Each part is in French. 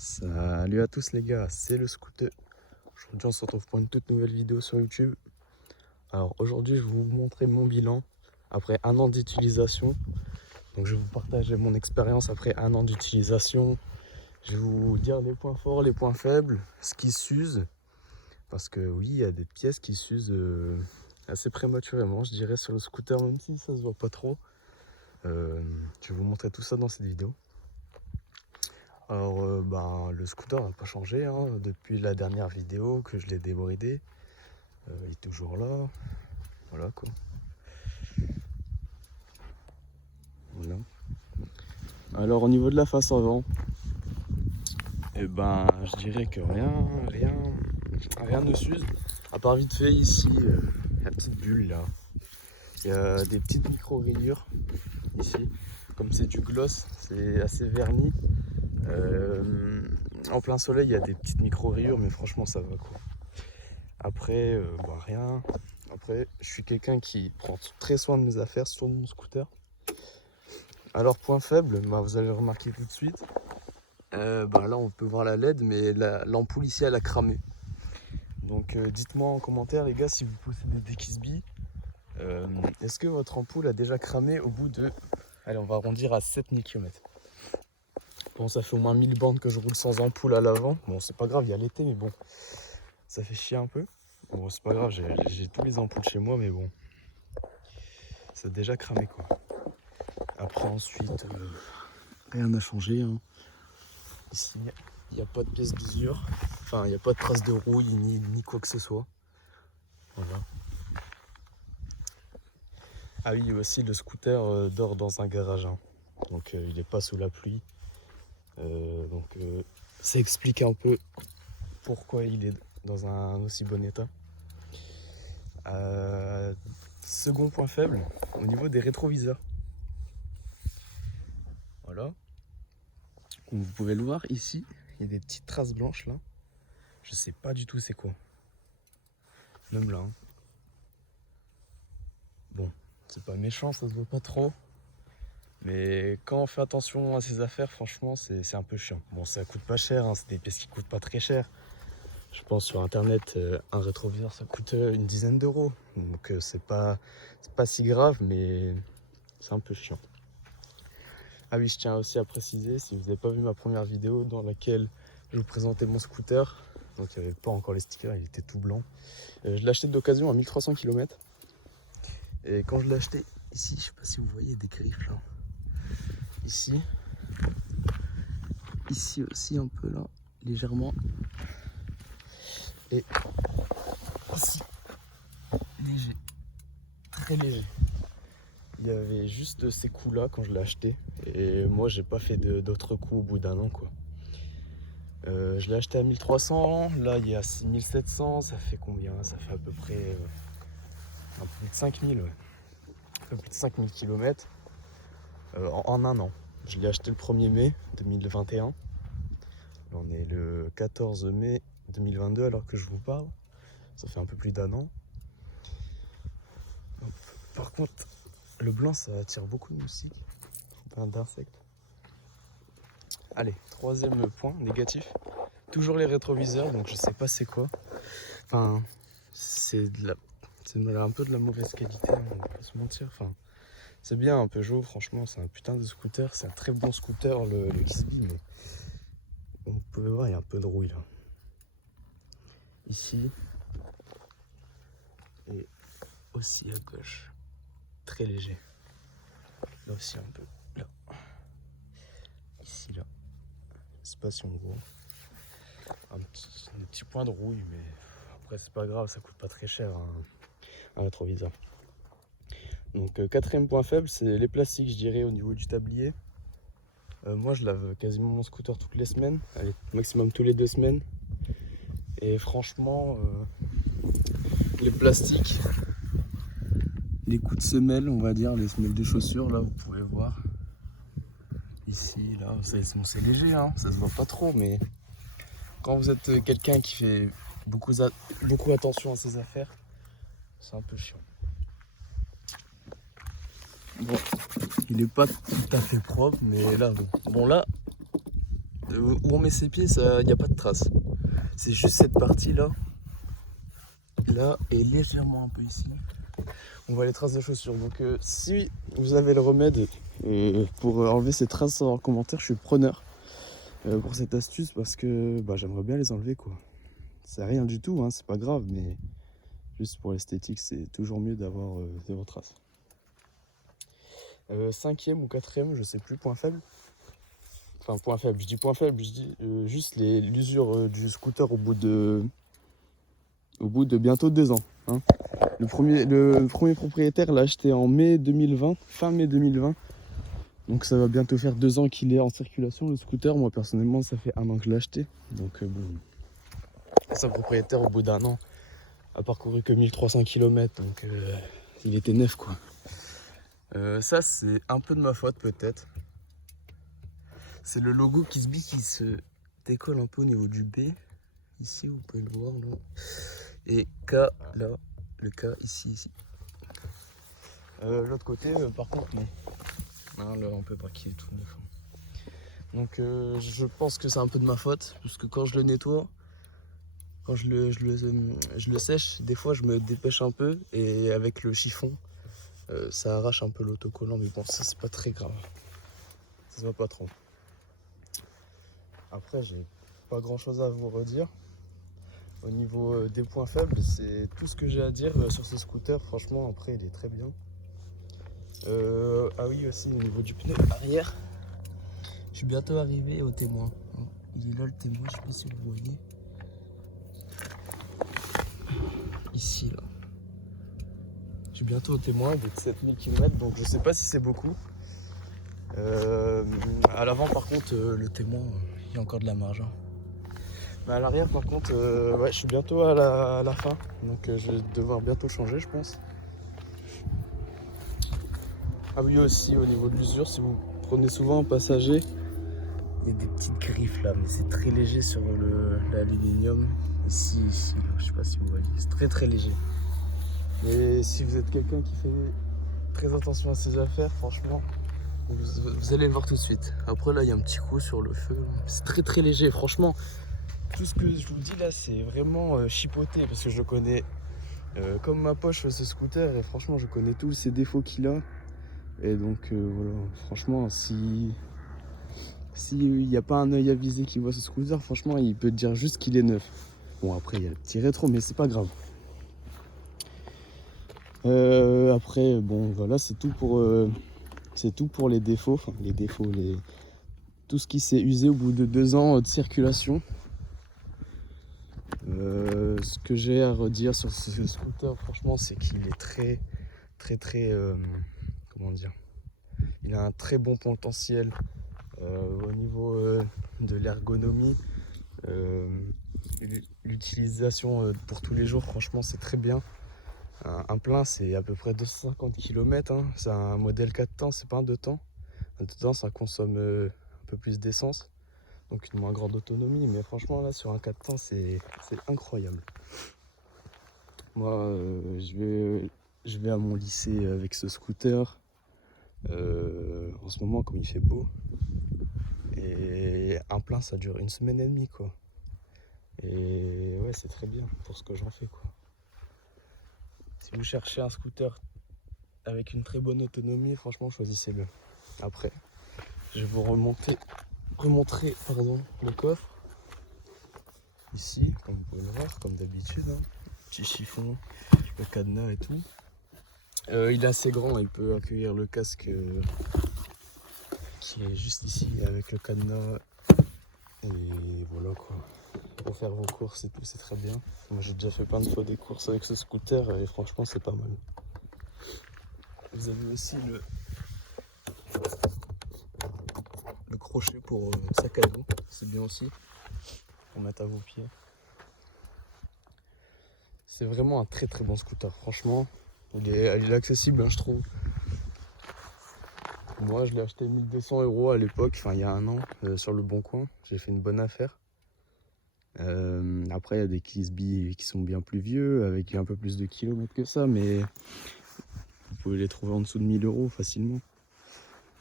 Salut à tous les gars, c'est le scooter. Aujourd'hui on se retrouve pour une toute nouvelle vidéo sur YouTube. Alors aujourd'hui je vais vous montrer mon bilan après un an d'utilisation. Donc je vais vous partager mon expérience après un an d'utilisation. Je vais vous dire les points forts, les points faibles, ce qui s'use. Parce que oui, il y a des pièces qui s'usent assez prématurément, je dirais, sur le scooter, même si ça se voit pas trop. Je vais vous montrer tout ça dans cette vidéo. Alors le scooter n'a pas changé depuis la dernière vidéo que je l'ai débridé. Il est toujours là. Voilà quoi. Voilà. Alors au niveau de la face avant, je dirais que rien ne s'use. À part vite fait ici, la petite bulle là. Il y a des petites micro-rayures ici. Comme c'est du gloss, c'est assez verni. En plein soleil, il y a des petites micro-rayures, mais franchement ça va quoi. Après, rien. Après, je suis quelqu'un qui prend très soin de mes affaires sur mon scooter. Alors, point faible, vous allez le remarquer tout de suite. Là, on peut voir la LED, mais l'ampoule ici, elle a cramé. Donc, dites-moi en commentaire, les gars, si vous possédez des Kisby, est-ce que votre ampoule a déjà cramé au bout de... Allez, on va arrondir à 7000 km. Bon, ça fait au moins 1000 bandes que je roule sans ampoule à l'avant. Bon, c'est pas grave, il y a l'été, mais bon, ça fait chier un peu. Bon, c'est pas grave, j'ai tous les ampoules chez moi, mais bon, ça a déjà cramé quoi. Après, ensuite, rien n'a changé. Ici, il n'y a pas de pièce d'usure. Enfin, il n'y a pas de traces de rouille ni quoi que ce soit. Voilà. Ah oui, aussi, le scooter dort dans un garage. Donc, il n'est pas sous la pluie. Ça explique un peu pourquoi il est dans un aussi bon état. Second point faible, au niveau des rétroviseurs. Voilà. Comme vous pouvez le voir ici, il y a des petites traces blanches là. Je sais pas du tout c'est quoi. Même là. Bon, c'est pas méchant, ça se voit pas trop. Mais quand on fait attention à ses affaires, franchement, c'est un peu chiant. Bon, ça coûte pas cher, c'est des pièces qui coûtent pas très cher. Je pense sur internet, un rétroviseur ça coûte une dizaine d'euros. Donc c'est pas si grave, mais c'est un peu chiant. Ah oui, je tiens aussi à préciser, si vous n'avez pas vu ma première vidéo dans laquelle je vous présentais mon scooter, donc il n'y avait pas encore les stickers, il était tout blanc. Je l'ai acheté d'occasion à 1300 km. Et quand je l'ai acheté, ici, je sais pas si vous voyez des griffes là. Ici aussi un peu là, légèrement. Et ici, léger, très léger. Il y avait juste ces coups là quand je l'ai acheté. Et moi j'ai pas fait d'autres coups au bout d'un an quoi. Je l'ai acheté à 1300, là il est à 6700, ça fait combien? Ça fait à peu près un peu plus de 5000, ouais. Un peu plus de 5000 km en un an. Je l'ai acheté le 1er mai 2021. On est le 14 mai 2022 alors que je vous parle. Ça fait un peu plus d'un an. Par contre, le blanc ça attire beaucoup de moustiques, d'insectes. Allez, troisième point négatif. Toujours les rétroviseurs, donc je sais pas c'est quoi. Enfin, c'est un peu de la mauvaise qualité, on va pas se mentir. Enfin, c'est bien un Peugeot, franchement, c'est un putain de scooter. C'est un très bon scooter, le Kisby, mais vous pouvez voir, il y a un peu de rouille là. Ici, et aussi à gauche, très léger. Là aussi un peu, là. Ici, là. Je sais pas si on voit. Un petit point de rouille, mais après c'est pas grave, ça coûte pas très cher un rétroviseur. Donc quatrième point faible, c'est les plastiques, je dirais, au niveau du tablier. Moi je lave quasiment mon scooter toutes les semaines, allez, maximum tous les 2 semaines. Et franchement, les plastiques, les coups de semelle, on va dire, les semelles de chaussures, là vous pouvez voir. Ici, là, c'est léger, ça se voit pas trop, mais quand vous êtes quelqu'un qui fait beaucoup attention à ses affaires, c'est un peu chiant. Bon, il est pas tout à fait propre, mais là, bon là, où on met ses pieds, il n'y a pas de traces. C'est juste cette partie-là, là, et légèrement un peu ici. On voit les traces de chaussures. Donc si vous avez le remède pour enlever ces traces en commentaire, je suis preneur pour cette astuce parce que j'aimerais bien les enlever quoi. C'est rien du tout, hein, c'est pas grave, mais juste pour l'esthétique, c'est toujours mieux d'avoir zéro trace. Cinquième ou quatrième, je sais plus, point faible. Enfin, point faible, je dis point faible, je dis juste l'usure du scooter au bout de bientôt 2 ans. Hein. Le premier propriétaire l'a acheté en mai 2020, fin mai 2020. Donc ça va bientôt faire 2 ans qu'il est en circulation le scooter. Moi personnellement ça fait 1 an que je l'ai acheté. Donc bon. Son propriétaire au bout d'1 an a parcouru que 1300 km. Donc il était neuf quoi. Ça c'est un peu de ma faute peut-être. C'est le logo Kisby qui se décolle un peu au niveau du B. Ici vous pouvez le voir là. Et K là. Le K ici. L'autre côté par contre non. Non, là on peut pas qu'il est tout neuf. Donc je pense que c'est un peu de ma faute. Parce que quand je le nettoie, quand je le sèche, des fois je me dépêche un peu. Et avec le chiffon, ça arrache un peu l'autocollant. Mais bon, ça c'est pas très grave. Ça se voit pas trop. Après j'ai pas grand chose à vous redire. Au niveau des points faibles, c'est tout ce que j'ai à dire sur ce scooter. Franchement, après, il est très bien. Ah oui, aussi, au niveau du pneu arrière, je suis bientôt arrivé au témoin. Il est là le témoin, je sais pas si vous voyez. Ici, là. Je suis bientôt au témoin, il est de 7000 km, donc je sais pas si c'est beaucoup. À l'avant, par contre, le témoin, il y a encore de la marge. Hein. Mais à l'arrière par contre, ouais, je suis bientôt à la fin, donc je vais devoir bientôt changer je pense. Ah oui aussi au niveau de l'usure, si vous prenez souvent un passager, il y a des petites griffes là, mais c'est très léger sur l'aluminium. Ici, là, je sais pas si vous voyez, c'est très très léger. Mais si vous êtes quelqu'un qui fait très attention à ses affaires, franchement, vous allez le voir tout de suite. Après là il y a un petit coup sur le feu, c'est très très léger, franchement. Tout ce que je vous dis là, c'est vraiment chipoté parce que je connais comme ma poche ce scooter et franchement, je connais tous ses défauts qu'il a. Et donc voilà, franchement, si il n'y a pas un œil avisé qui voit ce scooter, franchement, il peut te dire juste qu'il est neuf. Bon, après, il y a le petit rétro, mais c'est pas grave. Après, bon, voilà, c'est tout pour les défauts. Enfin, les défauts, tout ce qui s'est usé au bout de 2 ans de circulation. Ce que j'ai à redire sur ce scooter, franchement, c'est qu'il est très, comment dire, il a un très bon potentiel au niveau de l'ergonomie. L'utilisation pour tous les jours, franchement, c'est très bien. Un plein, c'est à peu près 250 km. Hein. C'est un modèle 4 temps, c'est pas un 2 temps. Un 2 temps, ça consomme un peu plus d'essence. Donc une moins grande autonomie, mais franchement là sur un 4 temps c'est incroyable. Moi je vais à mon lycée avec ce scooter en ce moment comme il fait beau. Et un plein ça dure 1 semaine et demie quoi. Et ouais c'est très bien pour ce que j'en fais quoi. Si vous cherchez un scooter avec une très bonne autonomie, franchement choisissez-le. Après je vais vous remontrer le coffre. Ici, comme vous pouvez le voir, comme d'habitude, hein. Petit chiffon, le cadenas et tout. Il est assez grand, il peut accueillir le casque qui est juste ici avec le cadenas. Et voilà quoi. Pour faire vos courses et tout, c'est très bien. Moi j'ai déjà fait plein de fois des courses avec ce scooter et franchement c'est pas mal. Vous avez aussi le crochet pour sac à dos, c'est bien aussi. Pour mettre à vos pieds. C'est vraiment un très très bon scooter, franchement. Il est accessible, hein, je trouve. Moi, je l'ai acheté 1200 € à l'époque, enfin il y a 1 an, sur le Bon Coin. J'ai fait une bonne affaire. Après, il y a des Kisby qui sont bien plus vieux, avec un peu plus de kilomètres que ça, mais vous pouvez les trouver en dessous de 1000 € facilement.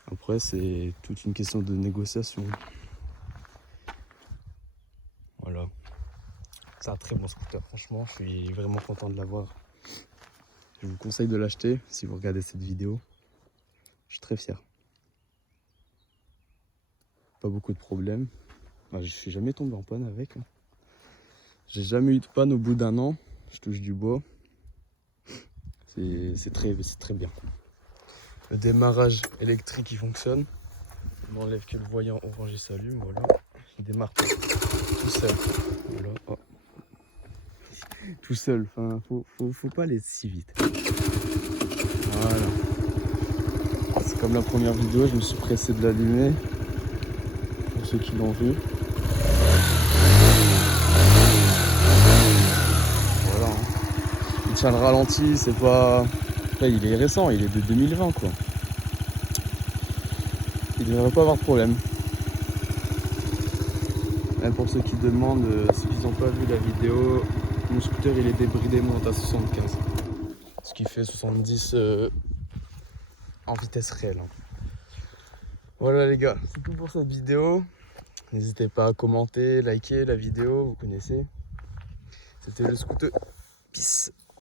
Après, c'est toute une question de négociation. c'est un très bon scooter, franchement, je suis vraiment content de l'avoir. Je vous conseille de l'acheter si vous regardez cette vidéo. Je suis très fier. Pas beaucoup de problèmes. Je suis jamais tombé en panne avec. J'ai jamais eu de panne au bout d'1 an. Je touche du bois. C'est très bien. Le démarrage électrique il fonctionne. On n'enlève que le voyant orange et s'allume. Voilà. Il démarre tout seul. Voilà. Oh. Tout seul. Enfin, faut pas aller si vite. Voilà. C'est comme la première vidéo, je me suis pressé de l'allumer. Pour ceux qui l'ont vu. Voilà. Il tient le ralenti, c'est pas. Après, il est récent, il est de 2020 quoi. Il ne devrait pas avoir de problème. Même pour ceux qui demandent, ceux qui n'ont pas vu la vidéo, mon scooter il est débridé, monte à 75. Ce qui fait 70 en vitesse réelle. Voilà les gars, c'est tout pour cette vidéo. N'hésitez pas à commenter, liker la vidéo, vous connaissez. C'était le scooter. Peace.